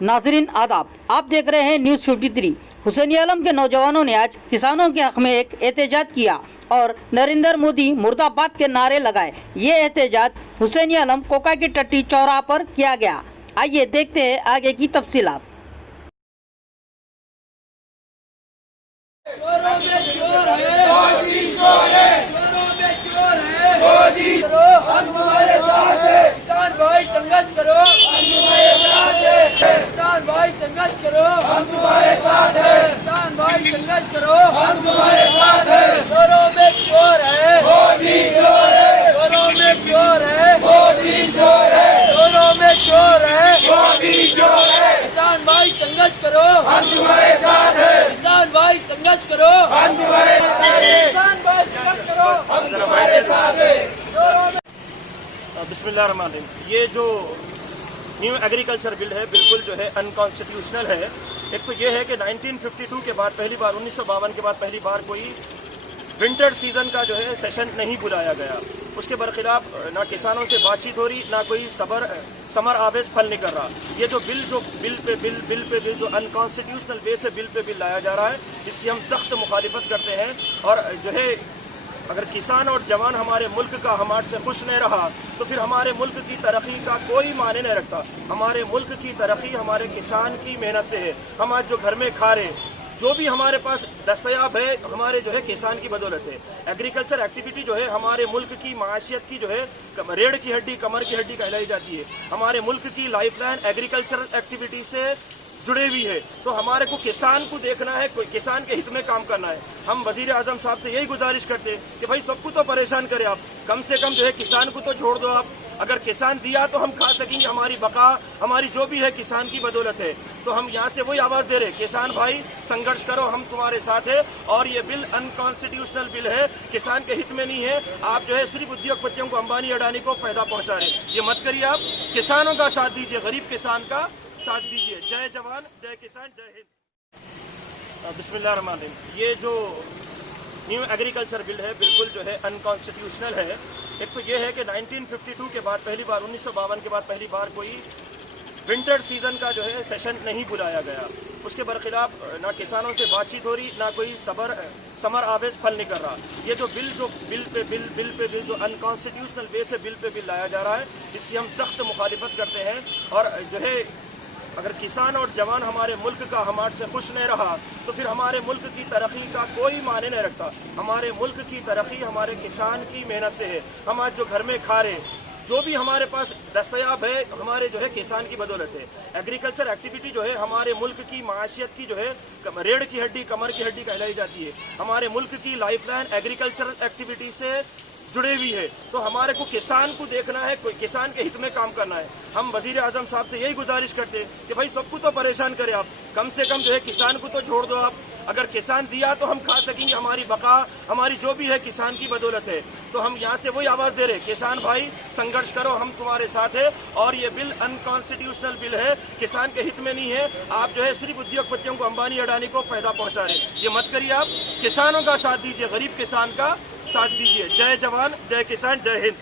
नाजरीन आदाब, आप देख रहे हैं न्यूज़ 53। हुसैनी आलम के नौजवानों ने आज किसानों के हक में एक एहतजाज किया और नरेंद्र मोदी मुर्दाबाद के नारे लगाए। ये एहतजाज हुसैनी आलम कोका की टट्टी चौराहा पर किया गया। आइए देखते हैं आगे की तफसीलात। संघर्ष करो, किसान भाई संघर्ष करो, हम तुम्हारे साथ हैं। किसान भाई संघर्ष करो, हम तुम्हारे साथ हैं। चोरों में चोर है, मोदी चोर है। चोरों में चोर है, मोदी चोर है। चोरों में चोर है, मोदी चोर है। किसान भाई संघर्ष करो, हम तुम्हारे साथ हैं। किसान भाई संघर्ष करो, हम तुम्हारे साथ हैं। किसान भाई संघर्ष करो, हम तुम्हारे साथ हैं। बिस्मिल्लाहिर्रहमानिर्रहीम। ये जो न्यू एग्रीकल्चर बिल है बिल्कुल जो है अनकॉन्स्टिट्यूशनल है। एक तो ये है कि 1952 के बाद पहली बार 1952 के बाद पहली बार कोई विंटर सीजन का जो है सेशन नहीं बुलाया गया। उसके बरखिलाफ ना किसानों से बातचीत हो रही, ना कोई समर आवेश फल नहीं कर रहा। ये जो बिल जो अनकॉन्स्टिट्यूशनल वे से बिल पे बिल लाया जा रहा है, इसकी हम सख्त मुखालिफत करते हैं। और जो है अगर किसान और जवान हमारे मुल्क का हमारे से खुश नहीं रहा तो फिर हमारे मुल्क की तरक्की का कोई मायने नहीं रखता। हमारे मुल्क की तरक्की हमारे किसान की मेहनत से है। हम आज जो घर में खा रहे, जो भी हमारे पास दस्तयाब है, हमारे जो है किसान की बदौलत है। एग्रीकल्चर एक्टिविटी जो है हमारे मुल्क की माशियत की जो है रीढ़ की हड्डी, कमर की हड्डी कहलाई जाती है। हमारे मुल्क की लाइफलाइन एग्रीकल्चरल एक्टिविटी से जुड़े हुई है। तो हमारे को किसान को देखना है, कोई किसान के हित में काम करना है। हम वजीर आजम साहब से यही गुजारिश करते हैं कि भाई सबको तो परेशान करें आप, कम से कम जो है किसान को तो छोड़ दो आप। अगर किसान दिया तो हम खा सकेंगे, हमारी बका हमारी जो भी है किसान की बदौलत है। तो हम यहाँ से वही आवाज दे रहे, किसान भाई संघर्ष करो, हम तुम्हारे साथ है। और ये बिल अनकॉन्स्टिट्यूशनल बिल है, किसान के हित में नहीं है। आप जो है सिर्फ उद्योगपतियों को, अंबानी अडानी को फायदा पहुंचा रहे, ये मत करिए। आप किसानों का साथ दीजिए, गरीब किसान का साथ दीजिए। जय जवान, जय किसान, जय हिंद। बिस्मिल्लाहिर्रहमानिर्रहीम। ये जो न्यू एग्रीकल्चर बिल है बिल्कुल जो है अनकॉन्स्टिट्यूशनल है। एक तो ये है कि 1952 के बाद पहली बार 1952 के बाद पहली बार कोई विंटर सीजन का जो है सेशन नहीं बुलाया गया। उसके बरखिलाफ ना किसानों से बातचीत हो रही, ना कोई समर आवेश फल नहीं कर रहा। ये जो बिल जो अनकॉन्स्टिट्यूशनल वे से बिल पे बिल लाया जा रहा है, इसकी हम सख्त मुखालिफत करते हैं। और जो है अगर किसान और जवान हमारे मुल्क का हमारे से खुश नहीं रहा तो फिर हमारे मुल्क की तरक्की का कोई मायने नहीं रखता। हमारे मुल्क की तरक्की हमारे किसान की मेहनत से है। हम आज जो घर में खा रहे, जो भी हमारे पास दस्तयाब है, हमारे जो है किसान की बदौलत है। एग्रीकल्चर एक्टिविटी जो है हमारे मुल्क की माशियत की जो है रीढ़ की हड्डी, कमर की हड्डी कहलाई जाती है। हमारे मुल्क की लाइफलाइन एग्रीकल्चरल एक्टिविटी से जुड़े हुई है। तो हमारे को किसान को देखना है, कोई किसान के हित में काम करना है। हम वजीर आजम साहब से यही गुजारिश करते हैं कि भाई सबको तो परेशान करें आप, कम से कम जो है किसान को तो छोड़ दो आप। अगर किसान दिया तो हम खा सकेंगे, हमारी बका हमारी जो भी है किसान की बदौलत है। तो हम यहाँ से वही आवाज दे रहे, किसान भाई संघर्ष करो, हम तुम्हारे साथ है। और ये बिल अनकॉन्स्टिट्यूशनल बिल है, किसान के हित में नहीं है। आप जो है सिर्फ उद्योगपतियों को, अंबानी अडानी को फायदा पहुंचा रहे, ये मत करिए। आप किसानों का साथ दीजिए, गरीब किसान का साथ दीजिए। जय जवान, जय किसान, जय हिंद।